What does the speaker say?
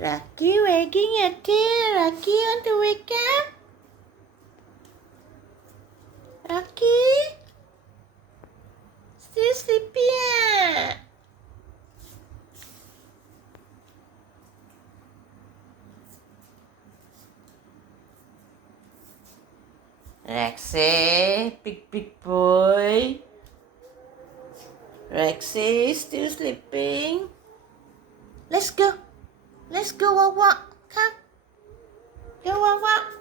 Rocky wagging your tail. Rocky, want to wake up? Rocky? Still sleepy ah? Rexy, big boy. Rexy, still sleeping. Let's go. Let's go walk. Come. Go walk.